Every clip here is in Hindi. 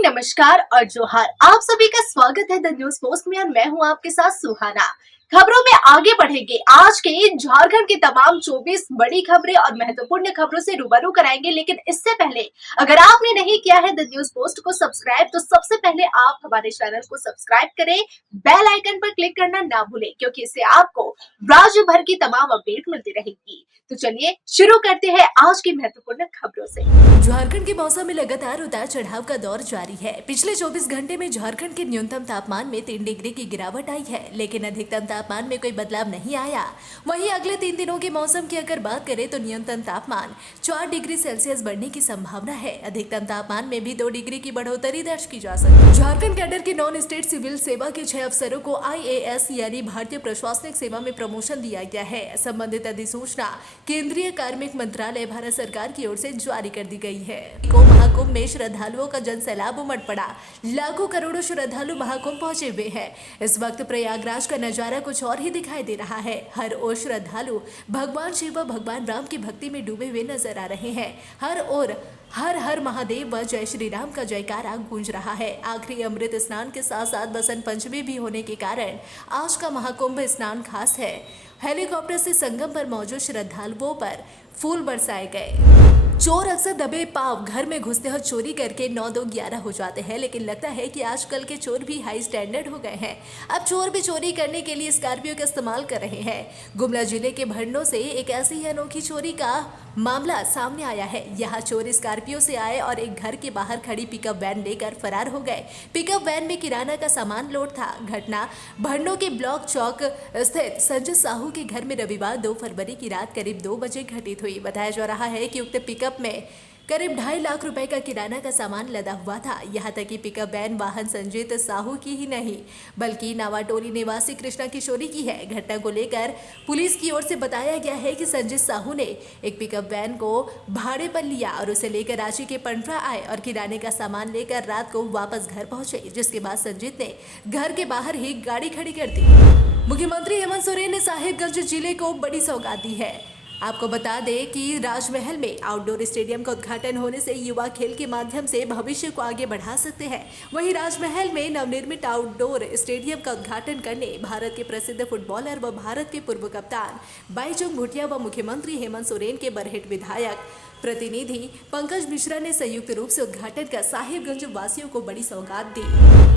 मॉर्निंग, नमस्कार और जोहार। आप सभी का स्वागत है द न्यूज पोस्ट में और मैं हूं आपके साथ सुहाना। खबरों में आगे बढ़ेंगे। आज के झारखंड की तमाम 24 बड़ी खबरें और महत्वपूर्ण खबरों से रूबरू कराएंगे, लेकिन इससे पहले अगर आपने नहीं किया है द न्यूज पोस्ट को सब्सक्राइब, तो सबसे पहले आप हमारे चैनल को सब्सक्राइब करें, बेल आइकन पर क्लिक करना ना भूलें, क्योंकि इससे आपको राज्य भर की तमाम अपडेट मिलती रहेगी। तो चलिए शुरू करते हैं आज की महत्वपूर्ण खबरों से। झारखंड के मौसम में लगातार उतार चढ़ाव का दौर जारी है। पिछले 24 घंटे में झारखंड के न्यूनतम तापमान में 3 डिग्री की गिरावट आई है, लेकिन अधिकतम तापमान में कोई बदलाव नहीं आया। वहीं अगले 3 दिनों के मौसम की अगर बात करें तो न्यूनतम तापमान 4 डिग्री सेल्सियस बढ़ने की संभावना है। अधिकतम तापमान में भी 2 डिग्री की बढ़ोतरी दर्ज की जा सकती है। झारखंड कैडर के नॉन स्टेट सिविल सेवा के 6 अफसरों को IAS यानी भारतीय प्रशासनिक सेवा में प्रमोशन दिया गया है। संबंधित अधिसूचना केंद्रीय कार्मिक मंत्रालय भारत सरकार की ओर से जारी कर दी गई है। महाकुंभ में श्रद्धालुओं का जनसैलाब उमड़ पड़ा। लाखों करोड़ों श्रद्धालु महाकुंभ पहुंचे हुए हैं। इस वक्त प्रयागराज का नजारा कुछ और ही दिखाई दे रहा है। हर ओर श्रद्धालु भगवान शिव व भगवान राम की भक्ति में डूबे हुए नजर आ रहे हैं। हर ओर हर हर महादेव व जय श्री राम का जयकारा गूंज रहा है। आखिरी अमृत स्नान के साथ साथ बसंत पंचमी भी होने के कारण आज का महाकुंभ स्नान खास है। हेलीकॉप्टर से संगम पर मौजूद श्रद्धालुओं पर फूल बरसाए गए। चोर अक्सर दबे पाव घर में घुसते और चोरी करके 9 2 11 हो जाते हैं, लेकिन लगता है कि आजकल के चोर भी हाई स्टैंडर्ड हो गए हैं। अब चोर भी चोरी करने के लिए स्कॉर्पियो का इस्तेमाल कर रहे हैं। गुमला जिले के भरनों से एक ऐसी ही अनोखी चोरी का मामला सामने आया है। यहाँ चोर स्कॉर्पियो से आए और एक घर के बाहर खड़ी पिकअप वैन लेकर फरार हो गए। पिकअप वैन में किराना का सामान लोड था। घटना भरनों के ब्लॉक चौक स्थित संजय साहू के घर में रविवार 2 फरवरी की रात करीब 2 बजे घटित हुई। बताया जा रहा है कि उक्त पिकअप में करीब 2.5 लाख रुपए का किराना का सामान लदा हुआ था। यहाँ तक कि पिकअप वैन वाहन संजीत साहू की ही नहीं बल्कि नावाटोली निवासी कृष्णा किशोरी की है। घटना को लेकर पुलिस की ओर से बताया गया है कि संजीत साहू ने एक पिकअप वैन को भाड़े पर लिया और उसे लेकर रांची के पंडरा आए और किराने का सामान लेकर रात को वापस घर पहुंचे, जिसके बाद संजीत ने घर के बाहर ही गाड़ी खड़ी कर दी। मुख्यमंत्री हेमंत सोरेन ने साहिबगंज जिले को बड़ी सौगात दी है। आपको बता दें कि राजमहल में आउटडोर स्टेडियम का उद्घाटन होने से युवा खेल के माध्यम से भविष्य को आगे बढ़ा सकते हैं। वहीं राजमहल में नवनिर्मित आउटडोर स्टेडियम का उद्घाटन करने भारत के प्रसिद्ध फुटबॉलर व भारत के पूर्व कप्तान बाईचुंग भूटिया व मुख्यमंत्री हेमंत सोरेन के बरहेट विधायक प्रतिनिधि पंकज मिश्रा ने संयुक्त रूप से उद्घाटन कर साहिबगंज वासियों को बड़ी सौगात दी।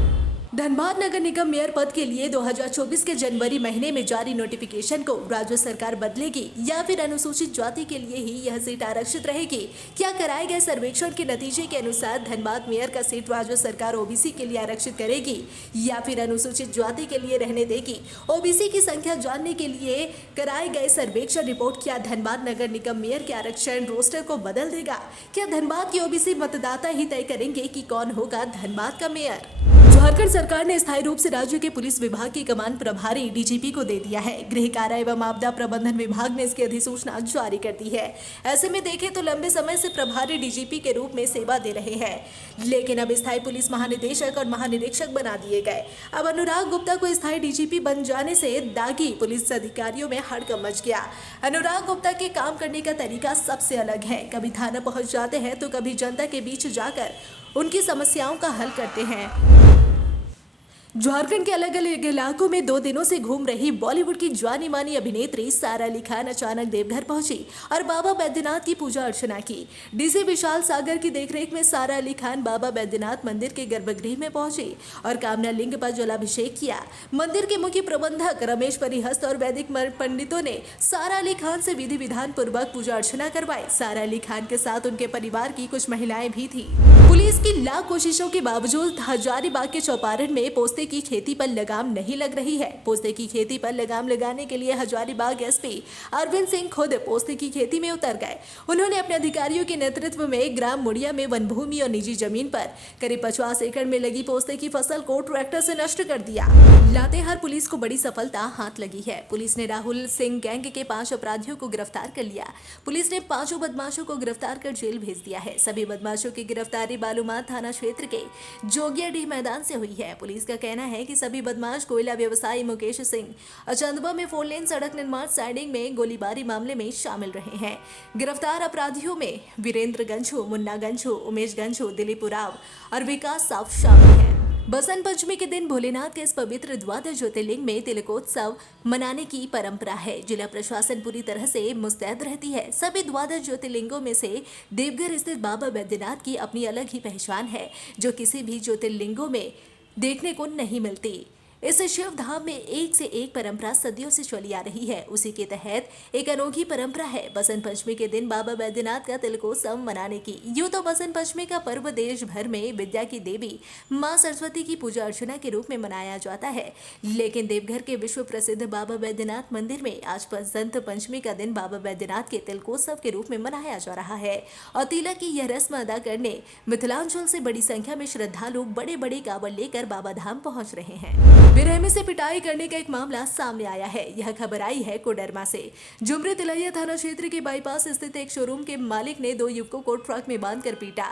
धनबाद नगर निगम मेयर पद के लिए 2024 के जनवरी महीने में जारी नोटिफिकेशन को राज्य सरकार बदलेगी या फिर अनुसूचित जाति के लिए ही यह सीट आरक्षित रहेगी? क्या कराए गए सर्वेक्षण के नतीजे के अनुसार धनबाद मेयर का सीट राज्य सरकार ओबीसी के लिए आरक्षित करेगी या फिर अनुसूचित जाति के लिए रहने देगी? ओबीसी की संख्या जानने के लिए कराए गए सर्वेक्षण रिपोर्ट क्या धनबाद नगर निगम मेयर के आरक्षण रोस्टर को बदल देगा? क्या धनबाद के ओबीसी मतदाता ही तय करेंगे कि कौन होगा धनबाद का मेयर? झारखंड सरकार ने स्थायी रूप से राज्य के पुलिस विभाग की कमान प्रभारी डीजीपी को दे दिया है। गृह कारा एवं आपदा प्रबंधन विभाग ने इसकी अधिसूचना जारी कर दी है। ऐसे में देखें तो लंबे समय से प्रभारी डीजीपी के रूप में सेवा दे रहे हैं, लेकिन अब स्थायी पुलिस महानिदेशक और महानिरीक्षक बना दिए गए। अब अनुराग गुप्ता को स्थायी डीजीपी बन जाने से दागी पुलिस अधिकारियों में हड़कंप मच गया। अनुराग गुप्ता के काम करने का तरीका सबसे अलग है। कभी थाना पहुंच जाते हैं तो कभी जनता के बीच जाकर उनकी समस्याओं का हल करते हैं। झारखंड के अलग अलग इलाकों में 2 दिनों से घूम रही बॉलीवुड की जानी मानी अभिनेत्री सारा अली खान अचानक देवघर पहुंची और बाबा बैद्यनाथ की पूजा अर्चना की। डीजे विशाल सागर की देखरेख में सारा अली खान बाबा बैद्यनाथ मंदिर के गर्भगृह में पहुंची और कामना लिंग पर जलाभिषेक किया। मंदिर के मुख्य प्रबंधक रमेश परिहस्त और वैदिक पंडितों ने सारा अली खान से विधि विधान पूर्वक पूजा अर्चना करवाई। सारा अली खान के साथ उनके परिवार की कुछ महिलाएं भी थी। पुलिस की लाख कोशिशों के बावजूद हजारीबाग के चौपारण में पोस्ते की खेती पर लगाम नहीं लग रही है। पोस्ते की खेती पर लगाम लगाने के लिए हजारीबाग एसपी अरविंद सिंह खुद पोस्ते की खेती में उतर गए। उन्होंने अपने अधिकारियों के नेतृत्व में ग्राम मुड़िया में वन भूमि और निजी जमीन पर करीब 50 एकड़ में लगी पोस्ते की फसल को ट्रैक्टर से नष्ट कर दिया। लातेहार पुलिस को बड़ी सफलता हाथ लगी है। पुलिस ने राहुल सिंह गैंग के 5 अपराधियों को गिरफ्तार कर लिया। पुलिस ने 5 बदमाशों को गिरफ्तार कर जेल भेज दिया है। सभी बदमाशों की गिरफ्तारी बालूमाथ थाना क्षेत्र के जोगियाडीह मैदान से हुई है। पुलिस का कहना कहना है कि सभी बदमाश कोयला व्यवसायी मुकेश सिंह और चंदवा में 4 लेन सड़क निर्माण साइडिंग में गोलीबारी मामले में शामिल रहे हैं। गिरफ्तार अपराधियों में वीरेंद्र गंझू, मुन्ना गंझू, उमेश गंझू, दिलीप उराव और विकास साव शामिल हैं। बसंत पंचमी के दिन भोलेनाथ के इस पवित्र द्वादश ज्योतिर्लिंग में तिलकोत्सव मनाने की परंपरा है। जिला प्रशासन पूरी तरह से मुस्तैद रहती है। सभी द्वादश ज्योतिर्लिंगों में से देवघर स्थित बाबा बैद्यनाथ की अपनी अलग ही पहचान है, जो किसी भी ज्योतिर्लिंगों में देखने को नहीं मिलती। इस शिव धाम में एक से एक परंपरा सदियों से चली आ रही है। उसी के तहत एक अनोखी परंपरा है बसंत पंचमी के दिन बाबा बैद्यनाथ का तिलकोत्सव मनाने की। यूं तो बसंत पंचमी का पर्व देश भर में विद्या की देवी मां सरस्वती की पूजा अर्चना के रूप में मनाया जाता है, लेकिन देवघर के विश्व प्रसिद्ध बाबा बैद्यनाथ मंदिर में आज बसंत पंचमी का दिन बाबा बैद्यनाथ के तिलकोत्सव के रूप में मनाया जा रहा है और तिलक की यह रस्म अदा करने मिथिलांचल से बड़ी संख्या में श्रद्धालु बड़े बड़े कांवड़ लेकर बाबा धाम पहुंच रहे हैं। बेरहमी से पिटाई करने का एक मामला सामने आया है। यह खबर आई है कोडरमा से। जुमरे तिलैया थाना क्षेत्र के बाईपास स्थित एक शोरूम के मालिक ने 2 युवकों को ट्रक में बांधकर पीटा।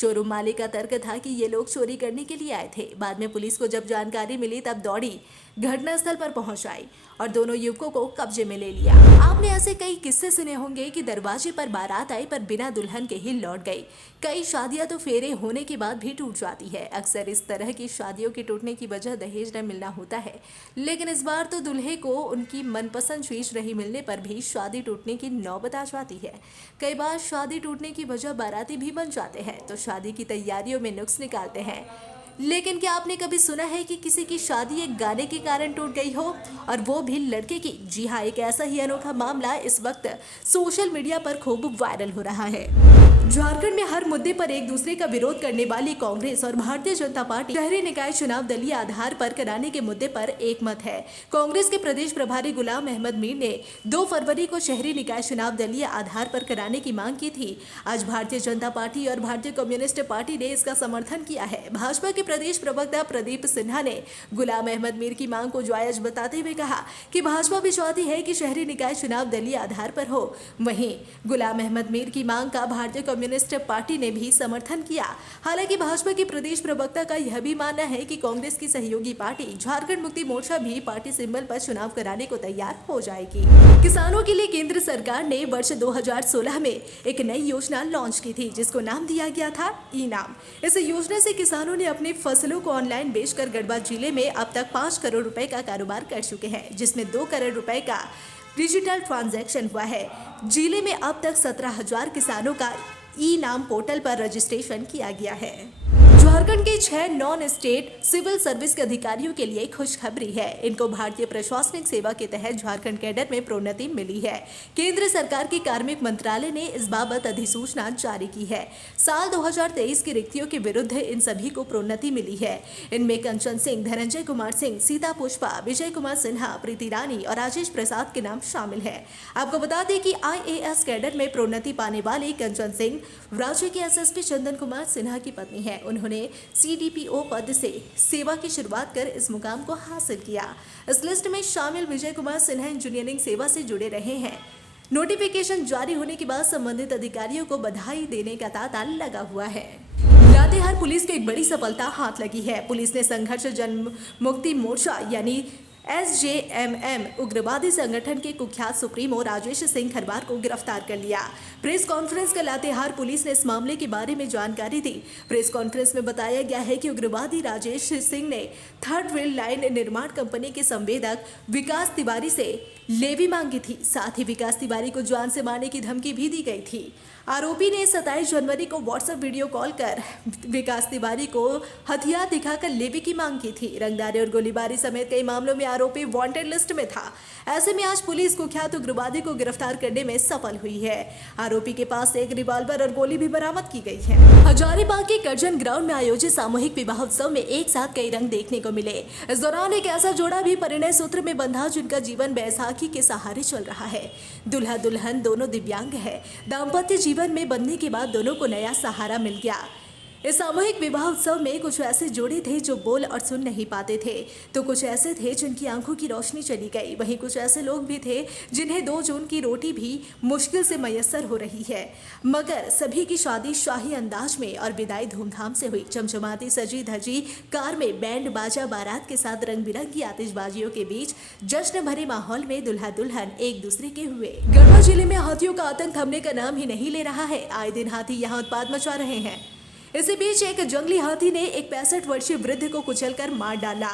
शोरूम मालिक का तर्क था कि ये लोग चोरी करने के लिए आए थे। बाद में पुलिस को जब जानकारी मिली तब दौड़ी घटनास्थल पर पहुंच आई और दोनों युवकों को कब्जे में ले लिया। आपने ऐसे कई किस्से सुने होंगे कि दरवाजे पर बारात आई पर बिना दुल्हन के ही लौट गई। कई शादियां तो फेरे होने के बाद भी टूट जाती है। अक्सर इस तरह की शादियों के टूटने की वजह दहेज न मिलना होता है, लेकिन इस बार तो दूल्हे को उनकी मनपसंद चीज नहीं मिलने पर भी शादी टूटने की नौबत आ जाती है। कई बार शादी टूटने की वजह बाराती भी बन जाते हैं तो शादी की तैयारियों में नुक्स निकालते हैं। लेकिन क्या आपने कभी सुना है कि किसी की शादी एक गाने के कारण टूट गई हो, और वो भी लड़के की? जी हाँ, एक ऐसा ही अनोखा मामला इस वक्त सोशल मीडिया पर खूब वायरल हो रहा है। झारखंड में हर मुद्दे पर एक दूसरे का विरोध करने वाली कांग्रेस और भारतीय जनता पार्टी शहरी निकाय चुनाव दलीय आधार पर कराने के मुद्दे पर एक मत है। कांग्रेस के प्रदेश प्रभारी गुलाम अहमद मीर ने 2 फरवरी को शहरी निकाय चुनाव दलीय आधार पर कराने की मांग की थी। आज भारतीय जनता पार्टी और भारतीय कम्युनिस्ट पार्टी ने इसका समर्थन किया है। भाजपा के प्रदेश प्रवक्ता प्रदीप सिन्हा ने गुलाम अहमद मीर की मांग को जायज बताते हुए कहा कि भाजपा भी चाहती है कि शहरी निकाय चुनाव दलीय आधार पर हो। वहीं गुलाम अहमद मीर की मांग का भारतीय कम्युनिस्ट पार्टी ने भी समर्थन किया। हालांकि भाजपा के प्रदेश प्रवक्ता का यह भी मानना है कि कांग्रेस की सहयोगी पार्टी झारखंड मुक्ति मोर्चा भी पार्टी सिंबल पर चुनाव कराने को तैयार हो जाएगी। किसानों के लिए केंद्र सरकार ने वर्ष 2016 में एक नई योजना लॉन्च की थी, जिसको नाम दिया गया था ई-नाम। इस योजना से किसानों ने अपनी फसलों को ऑनलाइन बेचकर गढ़वा जिले में अब तक 5 करोड़ रुपए का कारोबार कर चुके हैं, जिसमें 2 करोड़ रुपए का डिजिटल ट्रांजैक्शन हुआ है। जिले में अब तक 17,000 किसानों का ई-नाम पोर्टल पर रजिस्ट्रेशन किया गया है। झारखंड के 6 नॉन स्टेट सिविल सर्विस के अधिकारियों के लिए खुशखबरी है। इनको भारतीय प्रशासनिक सेवा के तहत झारखंड कैडर में प्रोन्नति मिली है। केंद्र सरकार के कार्मिक मंत्रालय ने इस बाबत अधिसूचना जारी की है। साल 2023 की रिक्तियों के विरुद्ध इन सभी को प्रोन्नति मिली है। इनमें कंचन सिंह, धनंजय कुमार सिंह, सीता पुष्पा, विजय कुमार सिन्हा, प्रीति रानी और राजेश प्रसाद के नाम शामिल है। आपको बता दें कि IAS कैडर में प्रोन्नति पाने वाली कंचन सिंह राज्य के SSP चंदन कुमार सिन्हा की पत्नी है। उन्होंने CDPO पद से सेवा की शुरुआत कर इस मुकाम को हासिल किया। इस लिस्ट में शामिल विजय कुमार सिन्हा इंजीनियरिंग सेवा से जुड़े रहे हैं। नोटिफिकेशन जारी होने के बाद संबंधित अधिकारियों को बधाई देने का तांता लगा हुआ है। लातेहार पुलिस को एक बड़ी सफलता हाथ लगी है। पुलिस ने संघर्ष जन मुक्ति मोर्चा यानी SJMM उग्रवादी संगठन के कुख्यात सुप्रीमो राजेश सिंह खरवार को गिरफ्तार कर लिया। प्रेस कॉन्फ्रेंस कर लातेहार पुलिस ने इस मामले के बारे में जानकारी दी। प्रेस कॉन्फ्रेंस में बताया गया है कि उग्रवादी राजेश सिंह ने 3rd रेल लाइन निर्माण कंपनी के संवेदक विकास तिवारी से लेवी मांगी थी। साथ ही विकास तिवारी को जान से मारने की धमकी भी दी गई थी। आरोपी ने 27 जनवरी को व्हाट्सएप वीडियो कॉल कर विकास तिवारी को हथियार दिखाकर लेवी की मांग की थी। रंगदारी और गोलीबारी समेत कई मामलों में आरोपी वांटेड लिस्ट में था। ऐसे में आज पुलिस कुख्यात उग्रवादी को गिरफ्तार करने में सफल हुई है। आरोपी के पास से एक रिवॉल्वर और गोली भी बरामद की गई है। हजारीबाग के करजन ग्राउंड में आयोजित सामूहिक विवाह उत्सव में एक साथ कई रंग देखने को मिले। इस दौरान एक ऐसा जोड़ा भी परिणय सूत्र में बंधा जिनका जीवन बैसाखी के सहारे चल रहा है। दुल्हा दुल्हन दोनों दिव्यांग है। दाम्पत्य जीवन में बंधने के बाद दोनों को नया सहारा मिल गया। इस सामूहिक विवाह उत्सव में कुछ ऐसे जोड़े थे जो बोल और सुन नहीं पाते थे, तो कुछ ऐसे थे जिनकी आंखों की रोशनी चली गई। वहीं कुछ ऐसे लोग भी थे जिन्हें 2 जून की रोटी भी मुश्किल से मयस्सर हो रही है। मगर सभी की शादी शाही अंदाज में और विदाई धूमधाम से हुई। चमचमाती सजी धजी कार में बैंड बाजा बारात के साथ रंग बिरंगी आतिशबाजियों के बीच जश्न भरे माहौल में दुल्हा दुल्हन एक दूसरे के हुए। गढ़वा जिले में हाथियों का आतंक थमने का नाम ही नहीं ले रहा है। आए दिन हाथी यहाँ उत्पात मचा रहे हैं। इसी बीच एक जंगली हाथी ने एक 65 वर्षीय वृद्ध को कुचलकर मार डाला।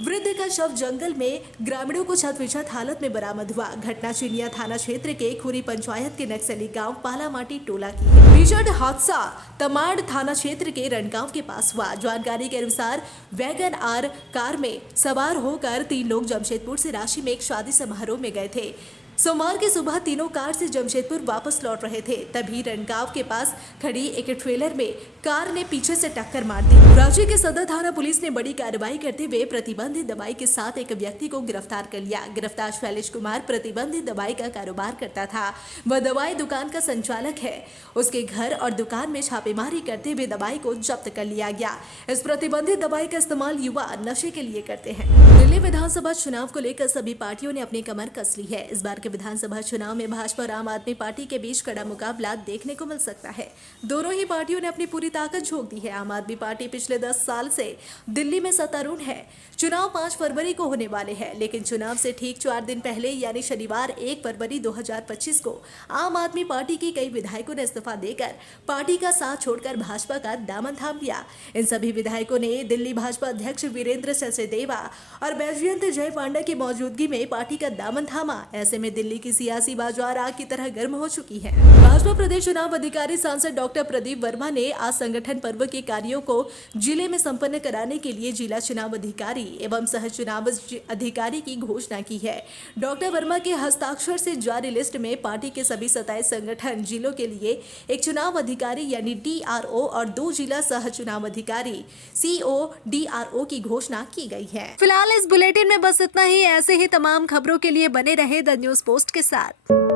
वृद्ध का शव जंगल में ग्रामीणों को छत-विछत हालत में बरामद हुआ। घटना चिनिया थाना क्षेत्र के खुरी पंचायत के नक्सली गांव पालामाटी टोला की है। भीषण हादसा तमाड़ थाना क्षेत्र के रणगांव के पास हुआ। जानकारी के अनुसार वैगन आर कार में सवार होकर 3 लोग जमशेदपुर से रांची में एक शादी समारोह में गए थे। सोमवार की सुबह तीनों कार से जमशेदपुर वापस लौट रहे थे, तभी रणगांव के पास खड़ी एक ट्रेलर में कार ने पीछे से टक्कर मार दी। रांची के सदर थाना पुलिस ने बड़ी कार्रवाई करते हुए प्रतिबंधित दवाई के साथ एक व्यक्ति को गिरफ्तार कर लिया। गिरफ्तार शैलेश कुमार प्रतिबंधित दवाई का कारोबार करता था। वह दवाई दुकान का संचालक है। उसके घर और दुकान में छापेमारी करते हुए दवाई को जब्त कर लिया गया। इस प्रतिबंधित दवाई का इस्तेमाल युवा नशे के लिए करते हैं। दिल्ली विधानसभा चुनाव को लेकर सभी पार्टियों ने अपनी कमर कस ली है। इस बार विधानसभा चुनाव में भाजपा और आम आदमी पार्टी के बीच कड़ा मुकाबला देखने को मिल सकता है। दोनों ही पार्टियों ने अपनी पूरी ताकत झोंक दी है। आम आदमी पार्टी पिछले 10 साल से दिल्ली में सत्तारूढ़ है। चुनाव 5 फरवरी को होने वाले हैं, लेकिन चुनाव से ठीक 4 दिन पहले यानी शनिवार 1 फरवरी 2025 को आम आदमी पार्टी के कई विधायकों ने इस्तीफा देकर पार्टी का साथ छोड़कर भाजपा का दामन थाम लिया। इन सभी विधायकों ने दिल्ली भाजपा अध्यक्ष वीरेंद्र सचदेवा और बैजयंत जय पांडा की मौजूदगी में पार्टी का दामन थामा। ऐसे में दिल्ली की सियासी बाजार आग की तरह गर्म हो चुकी है। भाजपा प्रदेश चुनाव अधिकारी सांसद डॉक्टर प्रदीप वर्मा ने आज संगठन पर्व के कार्यों को जिले में संपन्न कराने के लिए जिला चुनाव अधिकारी एवं सह चुनाव अधिकारी की घोषणा की है। डॉक्टर वर्मा के हस्ताक्षर से जारी लिस्ट में पार्टी के सभी 27 संगठन जिलों के लिए एक चुनाव अधिकारी यानी DRO और 2 जिला सह चुनाव अधिकारी CO DRO की घोषणा की गई है। फिलहाल इस बुलेटिन में बस इतना ही। ऐसे ही तमाम खबरों के लिए बने रहे द न्यूज़ पोस्ट के साथ।